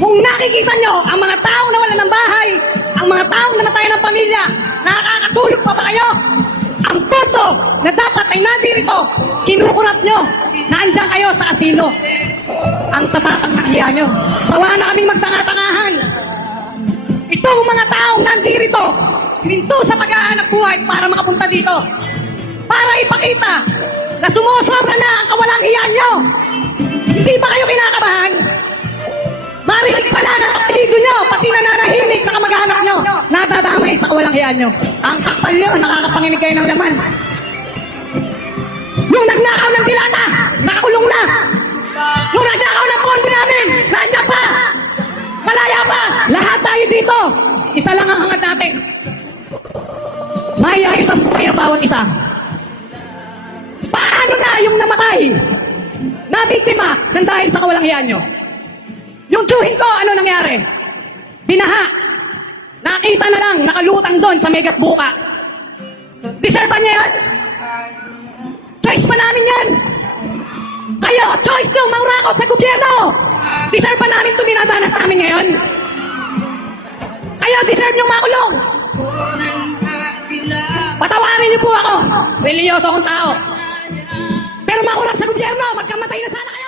Kung nakikita nyo ang mga taong nawala ng bahay, ang mga taong namatay ng pamilya, nakakatulog pa ba kayo? Ang punto na dapat ay nandirito, kinukurap nyo na andyan kayo sa asilo. Ang tatatanghahiya nyo. Sawa na kaming magtanga-tangahan. Itong mga taong nandirito, hininto sa pag-aanap buhay para makapunta dito. Para ipakita na sumusobra na ang kawalang hiya nyo. Hindi ba kayo kinakabahan? Marinig pala ng kapilido nyo, pati nananahimik na kamag-anak nyo, nadadamay sa kawalang hiya nyo. Ang kapal nyo, nakakapanginig kayo ng laman. Nung nagnakaw ng dilata, nakakulong na. Nung nagnakaw ng pondo namin, nandiyan pa. Malaya pa. Lahat tayo dito. Isa lang ang hangad natin. May ayos ang buhay ng bawat isa. Paano na yung namatay? Nabiktima ng dahil sa kawalang hiya nyo? Yung tsuhin ko, ano nangyari? Binaha. Nakita na lang, nakalutang doon sa Megat Buka. Deserve niya yan? Choice pa namin yan. Kayo, choice nyo, maurakot sa gobyerno. Deserve pa namin ito dinadanas namin ngayon. Kayo, deserve nyo makulong. Patawarin niyo po ako. Religyoso akong tao. Pero makurap sa gobyerno, magkamatay na sana kayo.